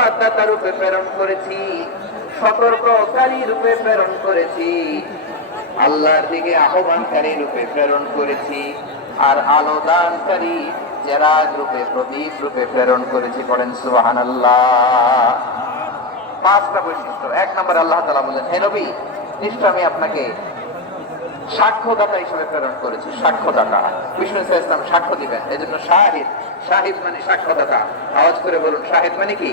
সংবাদদাতা রূপে প্রেরণ করেছি। সতর্ককারী রূপে প্রেরণ করেছি। আল্লাহর দিকে আহ্বানকারী রূপে প্রেরণ করেছি। আর আলো দানকারী চেরাগ রূপে, প্রদীপ রূপে প্রেরণ করেছি। বলেন সুবাহান পাঁচটা বৈশিষ্ট্য। এক নম্বর, আল্লাহ তালা বলেন, হে নবী, নিশ্চয় আমি আপনাকে সাক্ষ্যদাতা হিসেবে প্রেরণ করেছি। সাক্ষ্যদাতা। বিষ্ণু ইসা ইসলাম সাক্ষ্য দিবেন। এই জন্য শাহিদ শাহিদ মানে সাক্ষ্যদাতা। আওয়াজ করে বলুন, শাহিদ মানে কি?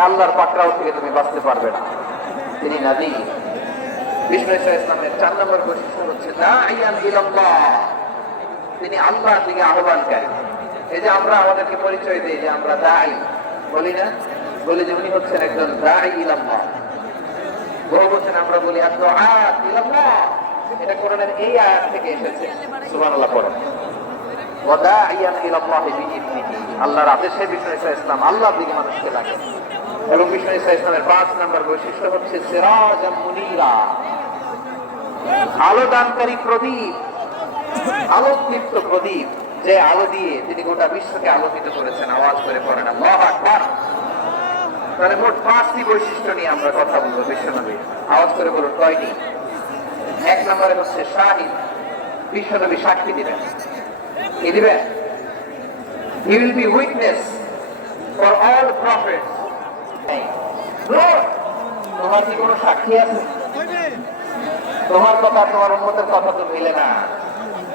আল্লাহর পাকড়াও থেকে তুমি বাঁচতে পারবে না। তিনি নাদি ইসলামের চার নম্বর হচ্ছে ইলাল্লাহ। তিনি আল্লাহর দিকে আহ্বানকারী। এই যে আমরা আমাদেরকে পরিচয় যে আমরা বলি না? যে উনি হচ্ছেন একজন আমরা বলি এটা এই থেকে এসেছে। আল্লাহর আদেশে বিষ্ণু ইসলাম আল্লাহর দিকে মানুষকে লাগে এবং বিষ্ণু ইসা ইসলামের পাঁচ নম্বর বৈশিষ্ট্য হচ্ছে সিরাজাম মুনিরা। আলো দানকারী প্রদীপ, আলোকলিপ্ত প্রদীপ, যে আলো দিয়ে তিনি গোটা বিশ্বকে আলোকিত করেছেন, আওয়াজ করে পড়েন আল্লাহু আকবার। তাহলে মোট পাঁচটি বৈশিষ্ট্য নিয়ে আমরা কথা বলব বিশ্বনবী। আওয়াজ করে বলুন কয়টি? এক নম্বরে হচ্ছে শাহিদ। বিশ্বনবী সাক্ষী দিবেন। কি দিবেন? He will be witness for all prophets তোমার কি কোনো সাক্ষী আছে? তোমার কথা তোমার উন্মতের কথা তো মিলে না।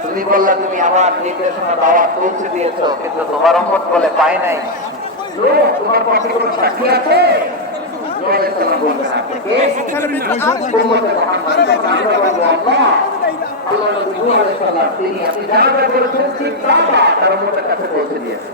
তুমি বললা তুমি আমার নির্দেশনা দাওয়া পৌঁছে দিয়েছ, কিন্তু তোমার উন্মত বলে পাই নাই। তিনি আপনি যা বলেছেন, ঠিক তা তার উম্মতের কাছে পৌঁছে দিয়েছেন।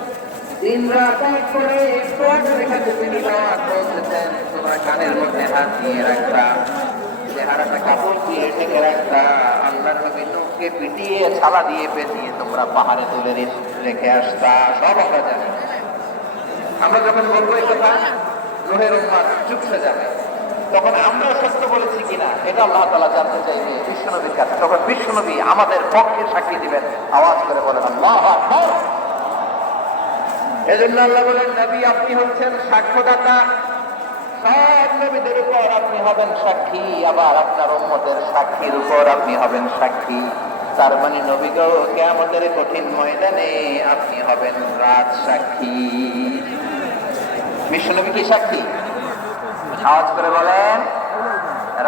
দিন রাত করে দেখাতে তিনি তোমার কানের মধ্যে হাত দিয়ে চেহারাটা কাপড় দিয়ে ছালা দিয়ে তোমরা পাহাড়ে তুলে রেখে আসতা, সব আমরা যখন চুপসে যাবে। তখন সত্য বলেছি কিনা, এটা বিশ্বনবীর কাছে, তখন বিশ্বনবী আমাদের পক্ষে সাক্ষী দিবেন। আওয়াজ করে বলেন। এজন্য আল্লাহ বলেন, নবী, আপনি হচ্ছেন সাক্ষ্যদাতা। সব নবীদের উপর আপনি হবেন সাক্ষী। আবার আপনার উম্মতের সাক্ষীর উপর আপনি হবেন সাক্ষী। তার মানে নবীকেও কেমতের কঠিন ময়দানে আপনি হবেন রাজ সাক্ষী। বিশ্বনবী কি সাক্ষী? আওয়াজ করে বলেন,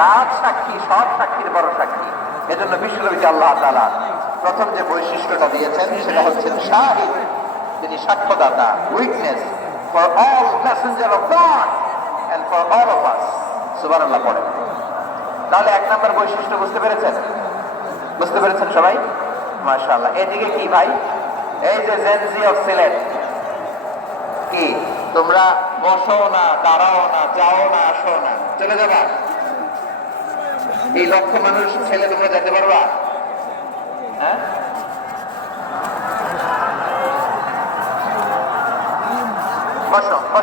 রাজ সাক্ষী সব সাক্ষীর বড় সাক্ষী। এজন্য বিশ্বনবীকে আল্লাহ তাআলা প্রথম যে বৈশিষ্ট্যটা দিয়েছেন, সেটা হচ্ছে শাহিদ তিনি সাক্ষ্যদাতা witness for all messenger of God and for all of us সুবহানাল্লাহ, পড়েন। তাহলে এক নম্বর বৈশিষ্ট্য বুঝতে পেরেছেন? বুঝতে পেরেছেন সবাই? মাশাআল্লাহ। এদিকে কি ভাই? এই যে জেনজি অফ সিলেট কি? তোমরা বসো না, দাঁড়াও না, যাও না, আসো না। চলে যাবা? এই লক্ষ মানুষ, ছেলে তোমরা যেতে পারবা? হ্যাঁ?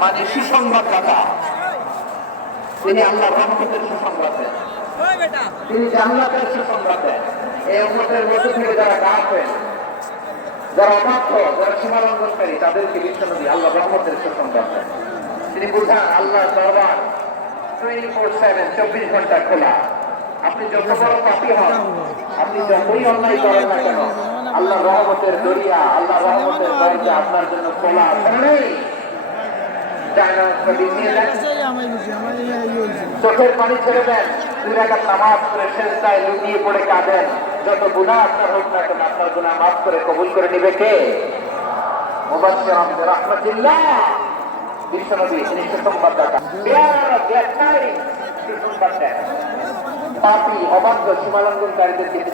মানে সুসংবাদদাতা তিনি আল্লাহ রহমতের সুসংবাদ দেন। তিনি জান্নাতের সুসংবাদ দেন। এই উম্মতের মধ্যে থেকে যারা গাফেল যারা অবাধ্য যারা সীমালঙ্ঘনকারী তাদেরকে বিশ্বনবী আল্লাহ রহমতের সুসংবাদ দেন। তিনি বুঝান আল্লাহ দরবার টোয়েন্টি ফোর সেভেন চব্বিশ ঘণ্টা খোলা। আপনি যত বড় পাপি হন আপনি যতই অন্যায় করেন না কেন আল্লাহ রহমতের দরিয়া আল্লাহ রহমতের দরজা আপনার জন্য খোলা? নিয়ে। চোখের পানি ছেড়ে দেন। দুই রাকাত নামাজ করে শেষদায় লুটিয়ে পড়ে কাঁদেন। যত গুনাহ আপনার হোক না কেন, আপনার গুনাহ মাফ করে কবুল করে নিবে কে? তিনি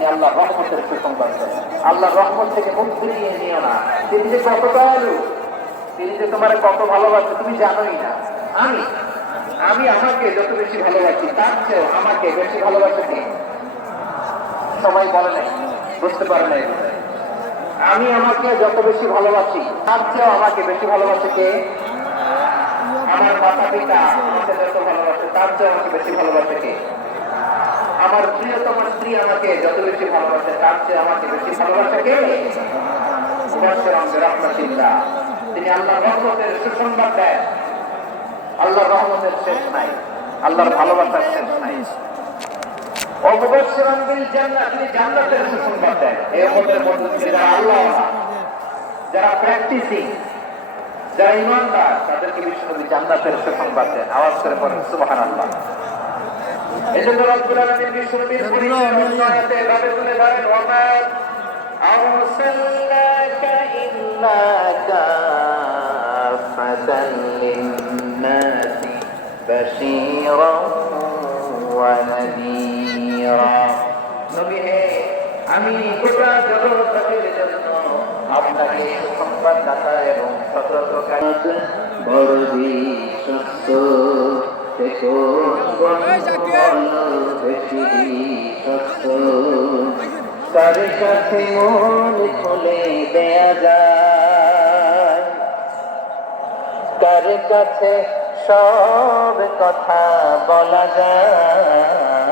আল্লাহ রহমতের আল্লাহ রহমত থেকে মুখ ফিরিয়ে নিও না। তিনি যে কত তিনি যে তোমার কত ভালোবাসে, তুমি জানোই না। আমি আমি আমাকে যত বেশি ভালোবাসি, তার চেয়েও আমাকে বেশি ভালোবাসে সবাই বলে নাই, বুঝতে পারে নাই। আমি আমাকে যত বেশি ভালোবাসি, তার চেয়েও আমাকে বেশি ভালোবাসে কে? আমার মাতা পিতা আমাকে যত ভালোবাসে, তার চেয়েও আমাকে বেশি ভালোবাসে কে? আমার প্রিয়তম স্ত্রী আমাকে যত বেশি ভালোবাসে, তার চেয়ে আমাকে বেশি ভালোবাসে কে? মুবাশশিরান বিরাহমাতিল্লাহ। তিনি আল্লাহ রহমতের সুসংবাদ দেন। আল্লাহর রহমতের শেষ নাই, আল্লাহর ভালোবাসার শেষ নাই। আল্লাহ তাদেরকে এভাবে তুলে ওয়া নাযীরা নবী হে, আমি গোটা জগৎবাসীর জন্য আপনাকে সংবাদদাতা এবং সতর্ককারী বড় বিশ্বস্ত তার কাছে মন খুলে দেয়া যায় কাছে সব কথা বলা যায়?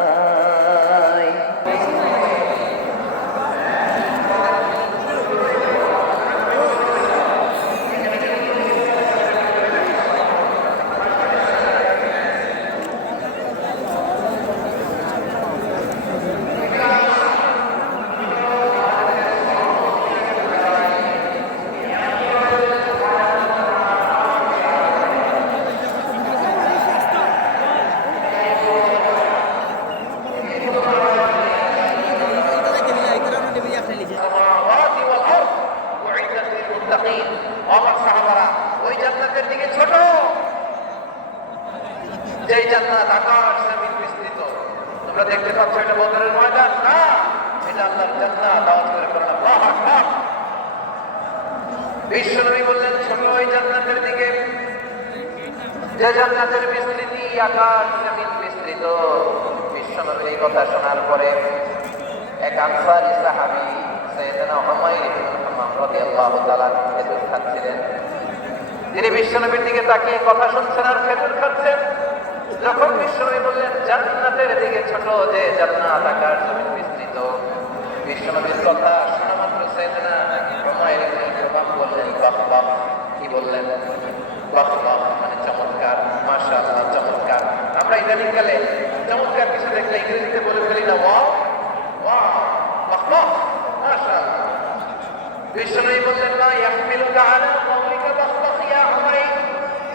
মুত্তাকিন অমর বললেন ছোট ওই জান্নাতের দিকে। যে জান্নাতের বিস্তৃতি বিস্তৃত। বিশ্বনবীর এই কথা শোনার পরে এক আনসারি সাহাবী সৈয়দনা উমাইর তিনি বিশ্বনবীর দিকে তাকিয়ে কথা শুনছেন আর খেজুর খাচ্ছেন। যখন বিশ্বনবী বললেন, জান্নাতের দিকে ছোট যে জান্নাত আকাশ জমিন বিস্তৃত। বিশ্বনবীর কথা শোনা মাত্র বাহ মানে চমৎকার আমরা ইদানিংকালে চমৎকার কিছু দেখলে ইংরেজিতে বলে ফেলি না ওয়াও বাহ বাহ মাশাআল্লাহ বিশ্বনবী বললেন না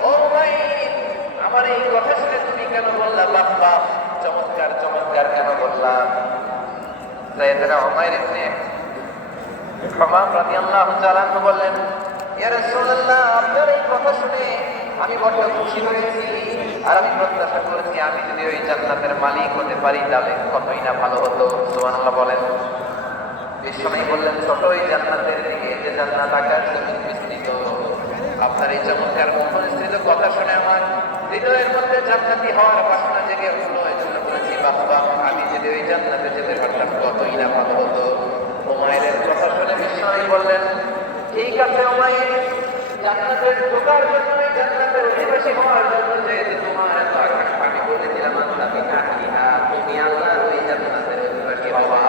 ও হুমায়ুন আমার এই কথা শুনে তুমি কেন বললা? বাহ চমৎকার চমৎকার কেন বললা? ইবনে রাদিয়াল্লাহু তাআলা বললেন, ইয়া রাসূলুল্লাহ, আপনার এই কথা শুনে আমি বড় খুশি হয়েছি আর আমি প্রত্যাশা করেছি আমি যদি ওই জান্নাতের মালিক হতে পারি, তাহলে কতই না ভালো হতো? সুবহানাল্লাহ বলেন। বিশ্বময় বললেন ছোট ওই জান্নাতের দিকে যে জান্নাত আকাশ জমিন বিস্তৃত। আপনার এই চমৎকার মুখনিসৃত কথা শুনে আমার হৃদয়ের মধ্যে জান্নাতি হওয়ার বাসনা জেগে উঠল। এই জন্য বলেছি বাবা আমি যদি ওই জান্নাতে যেতে পারতাম, কতই না ভালো হতো। উমায়ের কথা শুনে বিশ্বময় বললেন, ঠিক আছে উমায়ের জান্নাতের ঢোকার জন্য জান্নাতের অধিবাসী হওয়ার জন্য যেহেতু তোমার এত আকাঙ্ক্ষা আমি বলেছিলাম আল্লাহ বিনা তুমি আল্লাহর ওই জান্নাতের অধিবাসী হওয়া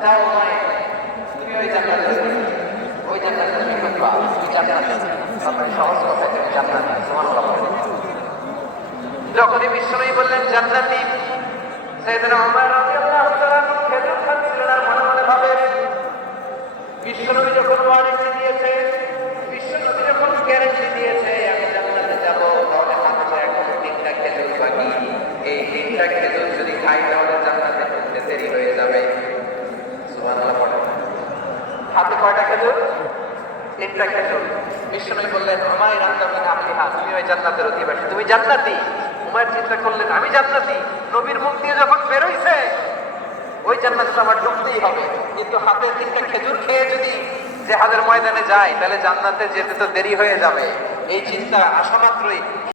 তাও নয় তুমি ওই জান্নাতে ওই যখনই বিশ্বনবী বললেন, জান্নাতি। মনে মনে ভাবে। বিশ্বনবী যখন ওয়ারেন্টি দিয়েছে বিশ্বনবী যখন গ্যারান্টি দিয়েছে, আমি জান্নাতে যাব এখন তিনটা খেজুর বাকি। এই তিনটা খেজুর যদি খাই, তাহলে জান্নাতে দেরি হয়ে যাবে। সুবহানাল্লাহ হাতে কয়টা খেজুর? তিনটা খেজুর বিশ্বনবী বললেন, আমায় রান্না মানে আপনি হা তুমি ওই জান্নাতের অধিবাসী। তুমি জান্নাতি। উমার চিন্তা করলেন, আমি জান্নাতি। নবীর মুখ দিয়ে যখন বেরোইছে, ওই জান্নাতে আমার ঢুকতেই হবে। কিন্তু হাতে তিনটা খেজুর খেয়ে যদি জেহাদের ময়দানে যায়, তাহলে জান্নাতে যেতে তো দেরি হয়ে যাবে। এই চিন্তা আসা মাত্রই।